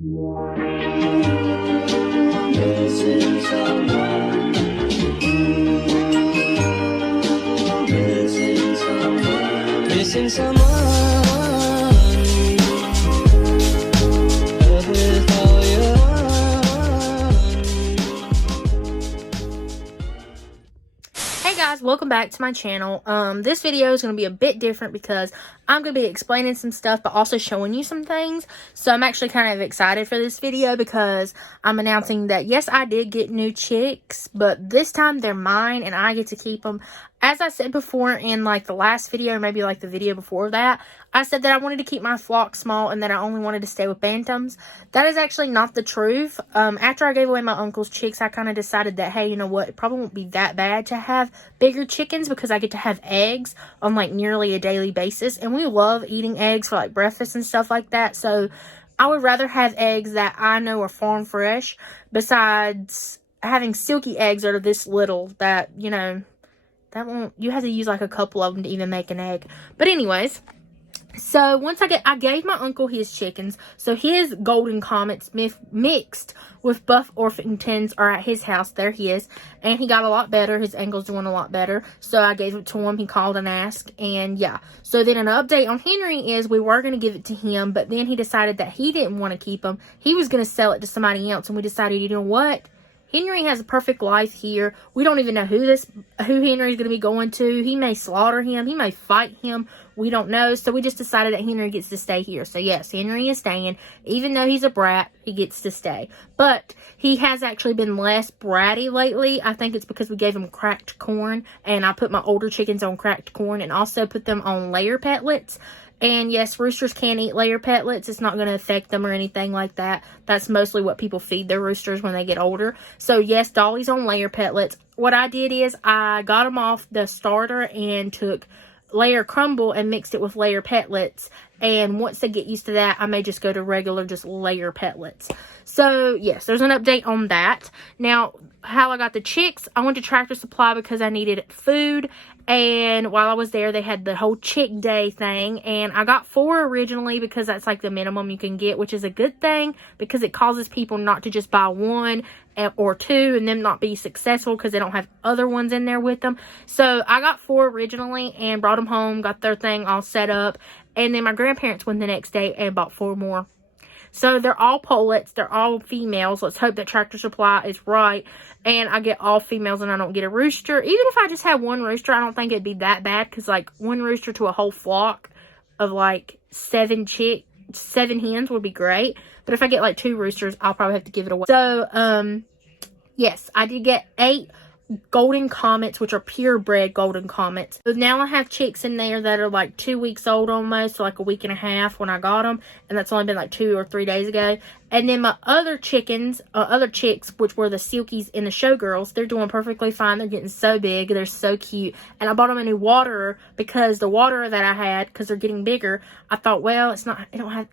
Missing someone. Missing someone. Missing someone. Love with all your heart. Hey guys, welcome back to my channel. This video is going to be a bit different because I'm going to be explaining some stuff but also showing you some things. So I'm actually kind of excited for this video because I'm announcing that yes, I did get new chicks, but this time they're mine and I get to keep them. As I said before in like the last video, or maybe like the video before that, I said that I wanted to keep my flock small and that I only wanted to stay with bantams. That is actually not the truth. After I gave away my uncle's chicks, I kind of decided that, hey, you know what, it probably won't be that bad to have bigger chickens because I get to have eggs on like nearly a daily basis. And we love eating eggs for like breakfast and stuff like that. So I would rather have eggs that I know are farm fresh besides having silky eggs that are this little that, you know, that won't, you have to use like a couple of them to even make an egg. But anyways, so once I gave my uncle his chickens. So his golden comets mixed with buff Orpingtons are at his house. They're his. And he got a lot better. His ankle's doing a lot better. So I gave it to him. He called and asked. And yeah. So then an update on Henry is we were going to give it to him. But then he decided that he didn't want to keep him. He was going to sell it to somebody else. And we decided, you know what? Henry has a perfect life here. We don't even know who Henry's going to be going to. He may slaughter him. He may fight him. We don't know. So we just decided that Henry gets to stay here. So yes, Henry is staying. Even though he's a brat, he gets to stay. But he has actually been less bratty lately. I think it's because we gave him cracked corn. And I put my older chickens on cracked corn. And also put them on layer petlets. And yes, roosters can eat layer petlets. It's not going to affect them or anything like that. That's mostly what people feed their roosters when they get older. So yes, Dolly's on layer petlets. What I did is I got them off the starter and took layer crumble and mixed it with layer petlets. And once they get used to that, I may just go to regular just layer petlets. So yes, there's an update on that. Now, how I got the chicks, I went to Tractor Supply because I needed food. And while I was there, they had the whole chick day thing. And I got 4 originally because that's like the minimum you can get, which is a good thing because it causes people not to just buy 1 or 2 and them not be successful because they don't have other ones in there with them. So I got 4 originally and brought them home, got their thing all set up. And then my grandparents went the next day and bought 4 more. So they're all pullets. They're all females. Let's hope that Tractor Supply is right. And I get all females and I don't get a rooster. Even if I just had 1 rooster, I don't think it'd be that bad. Because like 1 rooster to a whole flock of like 7 hens would be great. But if I get like 2 roosters, I'll probably have to give it away. So, yes, I did get 8 golden comets, which are purebred golden comets. So now I have chicks in there that are like 2 weeks old almost, so like a week and a half when I got them, and that's only been like 2 or 3 days ago. And then my other chicks, which were the silkies and the showgirls, they're doing perfectly fine. They're getting so big. They're so cute. And I bought them a new waterer because the waterer that I had, because they're getting bigger, I thought, well, it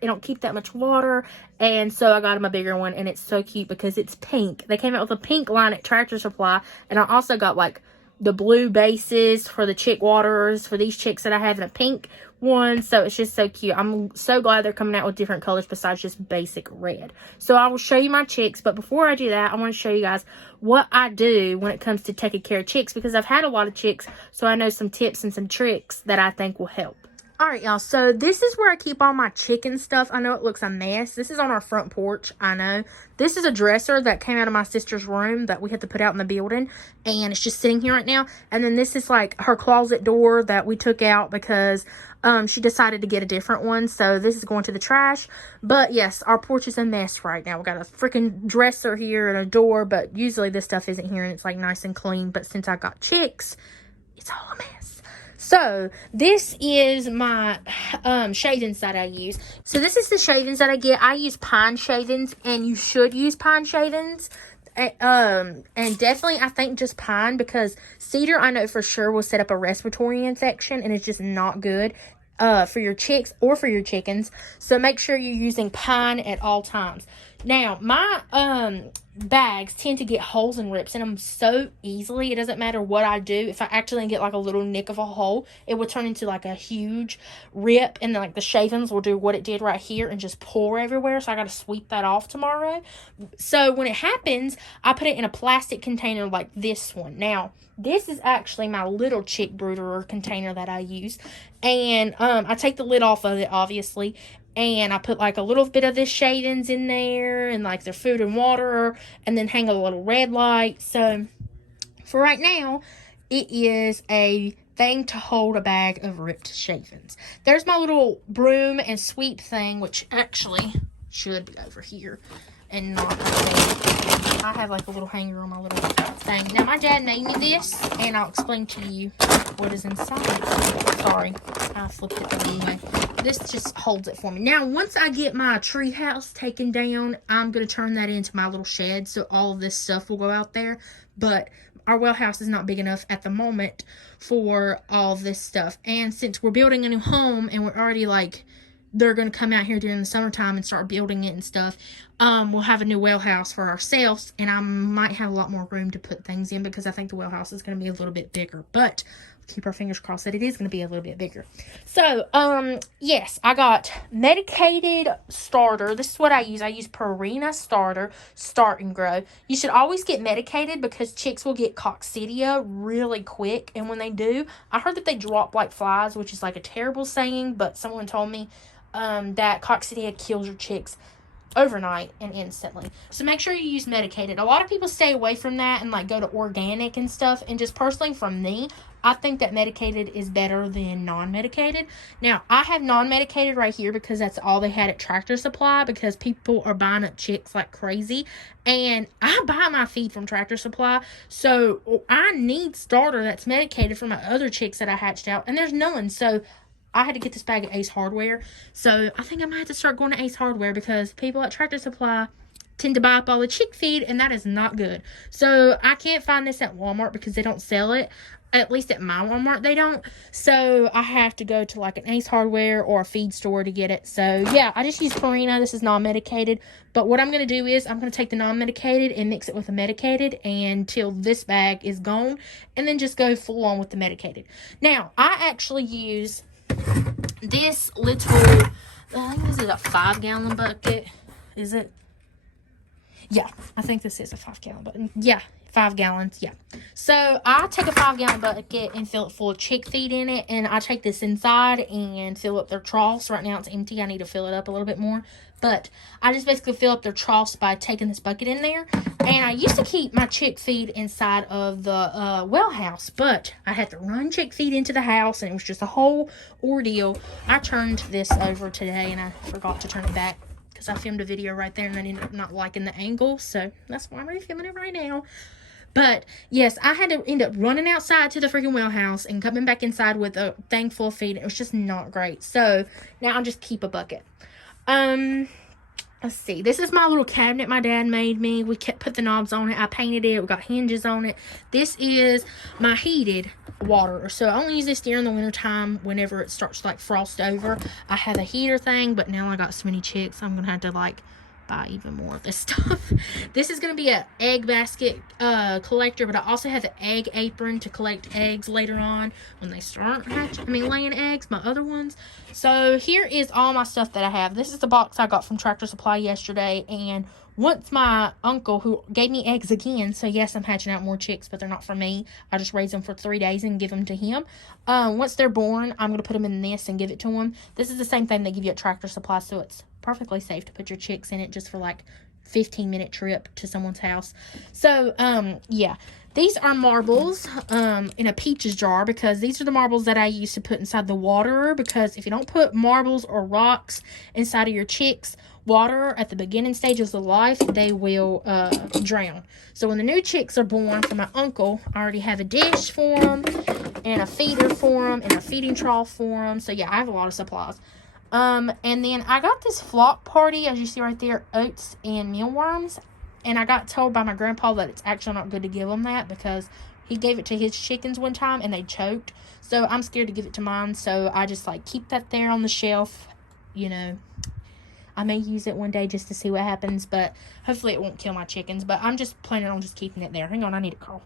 don't keep that much water. And so I got them a bigger one, and it's so cute because it's pink. They came out with a pink line at Tractor Supply, and I also got like the blue bases for the chick waterers for these chicks that I have in a pink one. So it's just so cute. I'm so glad they're coming out with different colors besides just basic red. So I will show you my chicks, but before I do that, I want to show you guys what I do when it comes to taking care of chicks because I've had a lot of chicks, so I know some tips and some tricks that I think will help. Alright, y'all, so this is where I keep all my chicken stuff. I know it looks a mess. This is on our front porch, I know. This is a dresser that came out of my sister's room that we had to put out in the building, and it's just sitting here right now. And then this is like her closet door that we took out because she decided to get a different one, so this is going to the trash. But yes, our porch is a mess right now. We got a freaking dresser here and a door, but usually this stuff isn't here and it's like nice and clean. But since I got chicks, it's all a mess. So, this is my shavings that I use. So, this is the shavings that I get. I use pine shavings, and you should use pine shavings. And definitely, I think just pine, because cedar, I know for sure, will set up a respiratory infection, and it's just not good for your chicks or for your chickens. So, make sure you're using pine at all times. Now, my bags tend to get holes and rips in them so easily. It doesn't matter what I do. If I actually get like a little nick of a hole, it will turn into like a huge rip, and then like the shavings will do what it did right here and just pour everywhere. So I got to sweep that off tomorrow. So when it happens, I put it in a plastic container like this one. Now, this is actually my little chick brooder container that I use. And I take the lid off of it, obviously. And I put like a little bit of this shavings in there and like their food and water, and then hang a little red light. So for right now, it is a thing to hold a bag of ripped shavings. There's my little broom and sweep thing, which actually should be over here and not up there. I have like a little hanger on my little thing. Now, my dad made me this, and I'll explain to you what is inside. Sorry, I flipped it the wrong way. This just holds it for me. Now, once I get my tree house taken down, I'm going to turn that into my little shed, so all of this stuff will go out there. But our well house is not big enough at the moment for all this stuff. And since we're building a new home, and we're already like, they're going to come out here during the summertime and start building it and stuff, we'll have a new well house for ourselves, and I might have a lot more room to put things in, because I think the well house is going to be a little bit bigger. But keep our fingers crossed that it is going to be a little bit bigger. So, yes, I got medicated starter. This is what I use. I use Purina starter, Start and Grow. You should always get medicated, because chicks will get coccidia really quick. And when they do, I heard that they drop like flies, which is like a terrible saying, but someone told me that coccidia kills your chicks overnight and instantly. So make sure you use medicated. A lot of people stay away from that and like go to organic and stuff. And just personally from me, I think that medicated is better than non-medicated. Now, I have non-medicated right here because that's all they had at Tractor Supply, because people are buying up chicks like crazy. And I buy my feed from Tractor Supply, so I need starter that's medicated for my other chicks that I hatched out, and there's none. So I had to get this bag at Ace Hardware. So I think I might have to start going to Ace Hardware, because people at Tractor Supply tend to buy up all the chick feed, and that is not good. So I can't find this at Walmart because they don't sell it. At least at my Walmart they don't. So I have to go to like an Ace Hardware or a feed store to get it. So yeah, I just use Purina. This is non-medicated. But what I'm going to do is I'm going to take the non-medicated and mix it with the medicated until this bag is gone, and then just go full on with the medicated. Now, I actually use this little, I think this is a 5-gallon bucket. Is it? Yeah, I think this is a 5-gallon bucket. Yeah, 5 gallons. Yeah. So I take a 5-gallon bucket and fill it full of chick feed in it, and I take this inside and fill up their troughs. Right now it's empty. I need to fill it up a little bit more. But I just basically fill up their troughs by taking this bucket in there. And I used to keep my chick feed inside of the well house, but I had to run chick feed into the house, and it was just a whole ordeal. I turned this over today, and I forgot to turn it back, because I filmed a video right there, and I ended up not liking the angle. So that's why I'm refilming it right now. But yes, I had to end up running outside to the freaking well house and coming back inside with a thing full of feed. It was just not great. So now I'll just keep a bucket. Let's see. This is my little cabinet my dad made me. We put the knobs on it. I painted it. We got hinges on it. This is my heated water. So I only use this during the winter time whenever it starts to like frost over. I have a heater thing, but now I got so many chicks, I'm gonna have to like buy even more of this stuff. This is going to be an egg basket collector, but I also have an egg apron to collect eggs later on when they start laying eggs, my other ones. So here is all my stuff that I have. This is the box I got from Tractor Supply yesterday, and once my uncle, who gave me eggs again, so yes, I'm hatching out more chicks, but they're not for me. I just raise them for 3 days and give them to him. Once they're born, I'm going to put them in this and give it to him. This is the same thing they give you at Tractor Supply, so it's perfectly safe to put your chicks in it just for like 15-minute trip to someone's house. So yeah, these are marbles in a peaches jar, because these are the marbles that I used to put inside the waterer, because if you don't put marbles or rocks inside of your chicks water at the beginning stages of life, they will drown. So when the new chicks are born from my uncle, I already have a dish for them and a feeder for them and a feeding trough for them. So yeah, I have a lot of supplies. And then I got this flock party, as you see right there, oats and mealworms. And I got told by my grandpa that it's actually not good to give them that, because he gave it to his chickens one time and they choked. So I'm scared to give it to mine. So I just like keep that there on the shelf, you know. I may use it one day just to see what happens, but hopefully it won't kill my chickens. But I'm just planning on just keeping it there. Hang on, I need a call.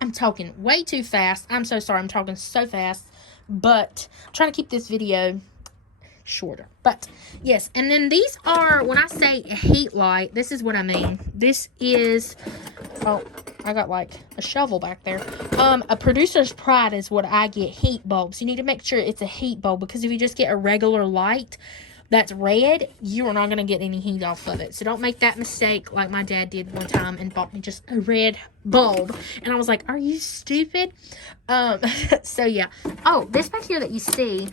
I'm talking way too fast. I'm so sorry. I'm talking so fast, but I'm trying to keep this video shorter. But yes, and then these are, when I say a heat light, this is what I mean. This is, oh, I got like a shovel back there. A producer's pride is what I get, heat bulbs. You need to make sure it's a heat bulb, because if you just get a regular light that's red, you are not going to get any heat off of it. So don't make that mistake like my dad did one time and bought me just a red bulb. And I was like, are you stupid? So yeah. Oh, this back here that you see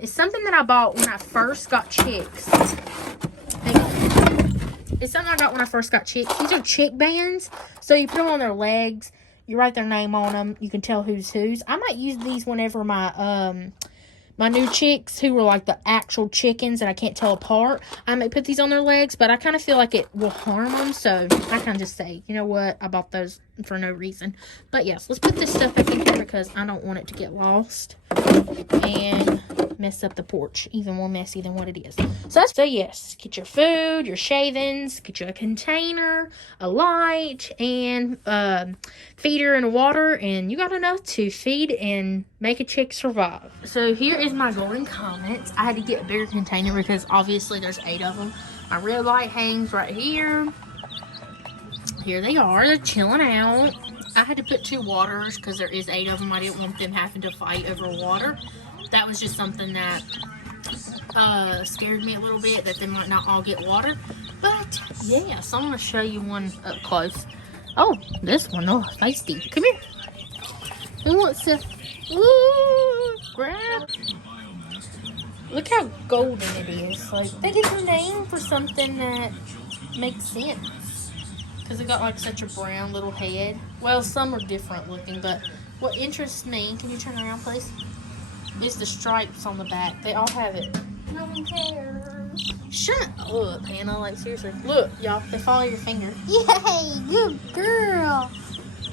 is something that I bought when I first got chicks. Hang on. It's something I got when I first got chicks. These are chick bands. So you put them on their legs. You write their name on them. You can tell who's whose. I might use these whenever my my new chicks, who were like the actual chickens that I can't tell apart, I may put these on their legs, but I kind of feel like it will harm them, so I kind of just say, you know what, I bought those for no reason. But yes, let's put this stuff back in here because I don't want it to get lost and mess up the porch even more messy than what it is. So yes, get your food, your shavings, get you a container, a light, and feeder and water, and you got enough to feed and make a chick survive. So here is my golden comet. I had to get a bigger container because obviously there's 8 of them. My red light hangs right here. Here they are. They're chilling out. I had to put 2 waters because there is 8 of them. I didn't want them having to fight over water. That was just something that scared me a little bit, that they might not all get water. But yeah, so I'm going to show you one up close. Oh, this one. Oh, feisty. Come here. Who wants to... Ooh, grab. Look how golden it is. Like, they get their name for something that makes sense. Because it got like such a brown little head. Well, some are different looking, but what interests me, can you turn around please? Is the stripes on the back. They all have it. No one cares. Shut up, Hannah. Like, seriously. Look, y'all. They follow your finger. Yay, good girl.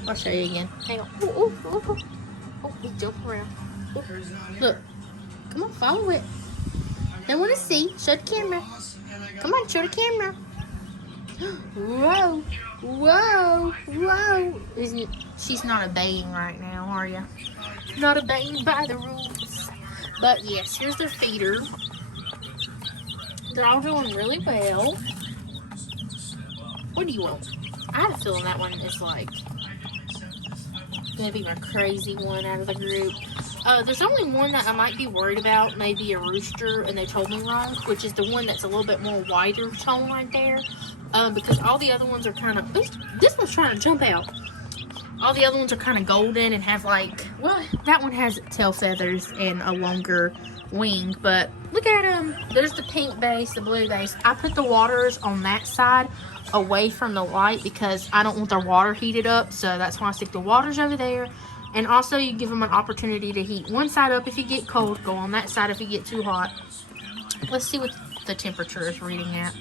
I'll show you again. Hang on. Ooh, ooh, ooh, ooh. Oh, he's jumping around. Ooh. Look. Come on, follow it. They want to see. Show the camera. Come on, show the camera. Whoa. Whoa. Whoa. She's not obeying right now, are you? Not obeying by the rules. But yes, here's their feeder. They're all doing really well. What do you want? I have a feeling that one is like gonna be my crazy one out of the group. There's only one that I might be worried about, maybe a rooster, and they told me wrong, which is the one that's a little bit more whiter tone right there. Because all the other ones are kind of, this one's trying to jump out. All the other ones are kind of golden and have like, well, that one has tail feathers and a longer wing, but look at them. There's the pink base, the blue base. I put the waters on that side away from the light because I don't want their water heated up, so that's why I stick the waters over there. And also you give them an opportunity to heat one side up if you get cold, go on that side if you get too hot. Let's see what the temperature is reading at.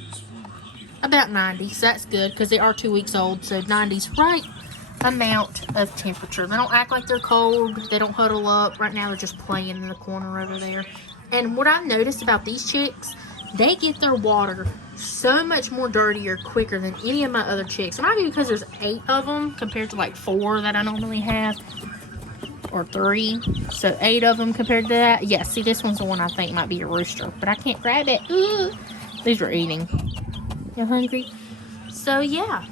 About 90, so that's good because they are 2 weeks old, so 90's right amount of temperature. They don't act like they're cold. They don't huddle up. Right now they're just playing in the corner over there. And what I've noticed about these chicks, they get their water so much more dirtier quicker than any of my other chicks. It might be because there's 8 of them compared to like 4 that I normally have, or 3. So 8 of them compared to that. Yeah, see, this one's the one I think might be a rooster, but I can't grab it. Ooh. These are eating. You hungry? So yeah,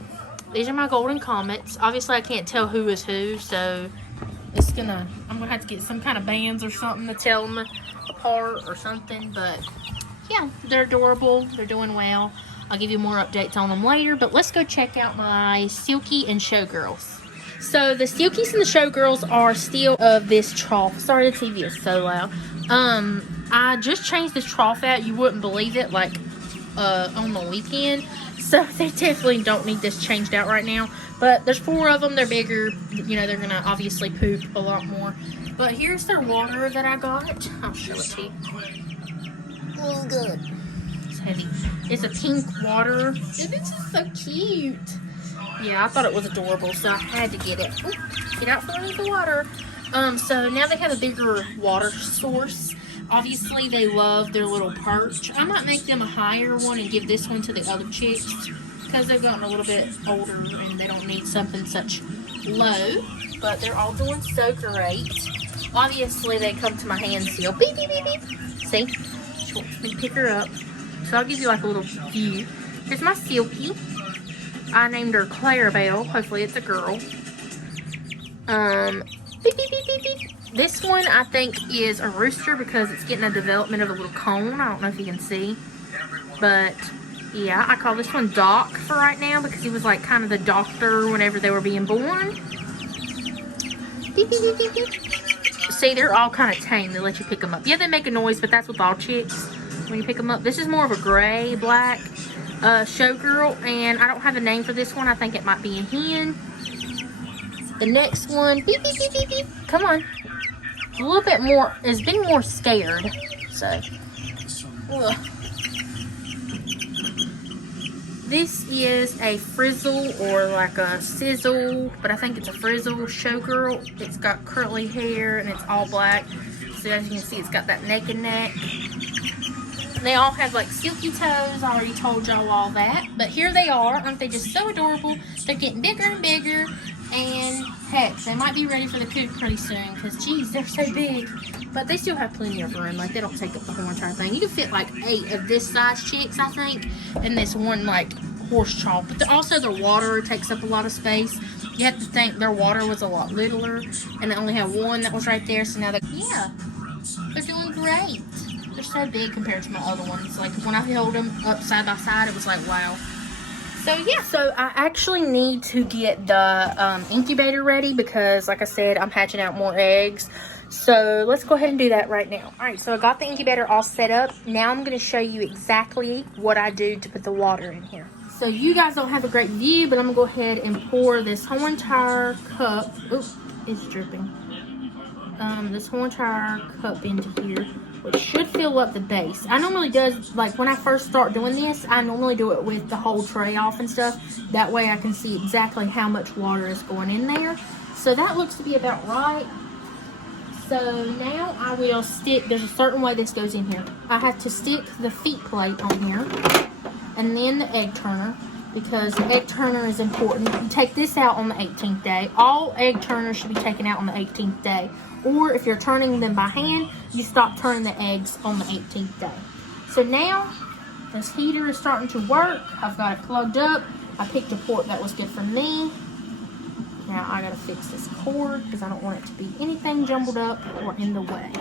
these are my golden comets. Obviously I can't tell who is who, so I'm gonna have to get some kind of bands or something to tell them apart or something. But yeah, they're adorable. They're doing well. I'll give you more updates on them later, but let's go check out my Silky and Showgirls. So the Silkies and the Showgirls are still of this trough. Sorry, the TV is so loud. I just changed this trough out. You wouldn't believe it, like on the weekend. So they definitely don't need this changed out right now. But there's 4 of them. They're bigger. You know, they're going to obviously poop a lot more. But here's their water that I got. I'll show it to you. Oh, good. It's heavy. It's a pink water. And it's just so cute. Yeah, I thought it was adorable, so I had to get it. Ooh, get out from underneath the water. So now they have a bigger water source. Obviously, they love their little perch. I might make them a higher one and give this one to the other chicks because they've gotten a little bit older and they don't need something such low. But they're all doing so great. Obviously, they come to my hand still. Beep, beep, beep, beep. See? She wants me to pick her up. So I'll give you like a little view. Here's my Silky. I named her Clarabelle. Hopefully it's a girl. Beep, beep, beep, beep, beep. This one I think is a rooster because it's getting a development of a little cone. I don't know if you can see. But yeah, I call this one Doc for right now because he was like kind of the doctor whenever they were being born. Beep, beep, beep, beep, beep. See, they're all kind of tame. They let you pick them up. Yeah, they make a noise, but that's with all chicks when you pick them up. This is more of a gray, black showgirl, and I don't have a name for this one. I think it might be a hen. The next one, beep, beep, beep, beep, beep. Come on. A little bit more, has been more scared. So, ugh. This is a frizzle or like a sizzle, but I think it's a frizzle showgirl. It's got curly hair and it's all black. So as you can see, it's got that naked neck. They all have like silky toes. I already told y'all all that. But here they are. Aren't they just so adorable? They're getting bigger and bigger. And heck, they might be ready for the coop pretty soon because, geez, they're so big. But they still have plenty of room. Like, they don't take up the whole entire thing. You can fit like 8 of this size chicks, I think, in this one like horse trough. But also their water takes up a lot of space. You have to think their water was a lot littler, and they only have one that was right there. So now they're doing great. They're so big compared to my other ones. Like, when I held them up side by side, it was like, wow. So yeah, so I actually need to get the incubator ready because, like I said, I'm hatching out more eggs. So let's go ahead and do that right now. All right, so I got the incubator all set up. Now I'm going to show you exactly what I do to put the water in here. So you guys don't have a great view, but I'm going to go ahead and pour this whole entire cup. Oops, it's dripping. This whole entire cup into here, which should fill up the base. I normally like when I first start doing this, I normally do it with the whole tray off and stuff. That way I can see exactly how much water is going in there. So that looks to be about right. So now I will stick, there's a certain way this goes in here. I have to stick the feet plate on here and then the egg turner, because the egg turner is important. You take this out on the 18th day. All egg turners should be taken out on the 18th day. Or if you're turning them by hand, you stop turning the eggs on the 18th day. So now, this heater is starting to work. I've got it plugged up. I picked a port that was good for me. Now I gotta fix this cord because I don't want it to be anything jumbled up or in the way.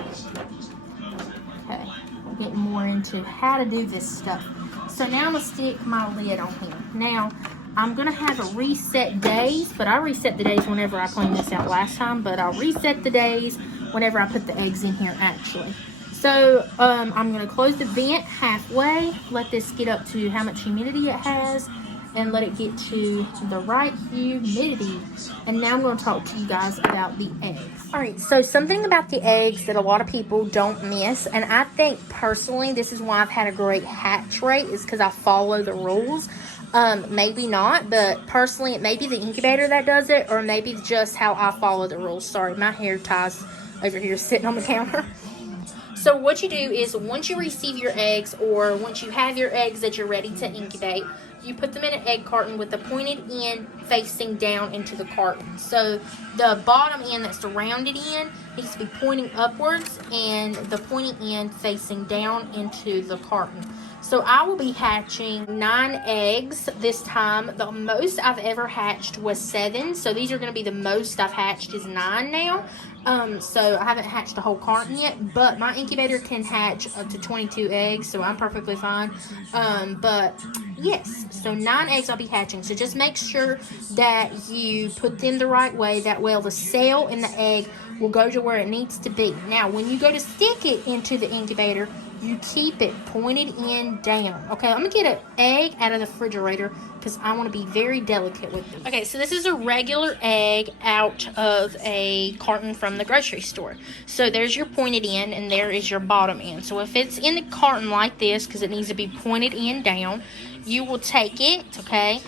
Okay, we're getting more into how to do this stuff. So now I'm gonna stick my lid on here. Now, I'm going to have a reset days, but I reset the days whenever I cleaned this out last time, but I'll reset the days whenever I put the eggs in here actually. So I'm going to close the vent halfway, let this get up to how much humidity it has, and let it get to the right humidity. And now I'm going to talk to you guys about the eggs. Alright, so something about the eggs that a lot of people don't miss, and I think personally this is why I've had a great hatch rate, is because I follow the rules. Maybe not, but personally it may be the incubator that does it, or maybe just how I follow the rules. Sorry, my hair ties over here sitting on the counter. So what you do is, once you receive your eggs, or once you have your eggs that you're ready to incubate, you put them in an egg carton with the pointed end facing down into the carton. So the bottom end that's the rounded end needs to be pointing upwards, and the pointy end facing down into the carton. So I will be hatching 9 eggs this time. The most I've ever hatched was 7. So these are going to be the most I've hatched is 9 now. So I haven't hatched a whole carton yet, but my incubator can hatch up to 22 eggs, so I'm perfectly fine. But yes, so 9 eggs I'll be hatching. So just make sure that you put them the right way. That way the cell in the egg will go to where it needs to be. Now, when you go to stick it into the incubator, you keep it pointed end down. Okay, I'm going to get an egg out of the refrigerator because I want to be very delicate with it. Okay, so this is a regular egg out of a carton from the grocery store. So there's your pointed end and there is your bottom end. So if it's in the carton like this, because it needs to be pointed end down, you will take it, okay,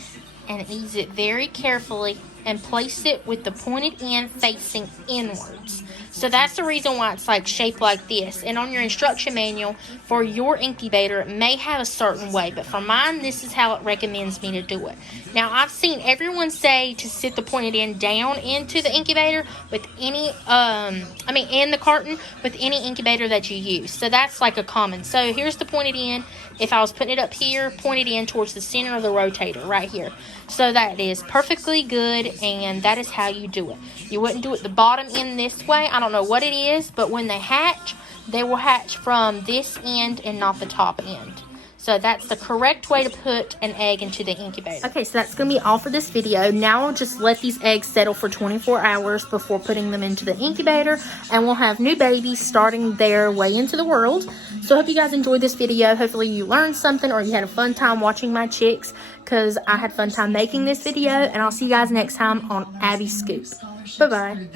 and ease it very carefully and place it with the pointed end facing inwards. So that's the reason why it's like shaped like this. And on your instruction manual for your incubator, it may have a certain way, but for mine, this is how it recommends me to do it. Now, I've seen everyone say to sit the pointed end down into the incubator with any, in the carton with any incubator that you use. So that's like a common. So here's the pointed end. If I was putting it up here, pointed in towards the center of the rotator right here. So that is perfectly good, and that is how you do it. You wouldn't do it the bottom end this way. I don't know what it is, but when they hatch, they will hatch from this end and not the top end. So that's the correct way to put an egg into the incubator. Okay, so that's going to be all for this video. Now I'll just let these eggs settle for 24 hours before putting them into the incubator. And we'll have new babies starting their way into the world. So I hope you guys enjoyed this video. Hopefully you learned something or you had a fun time watching my chicks, because I had a fun time making this video. And I'll see you guys next time on Abby's Scoop. Bye-bye.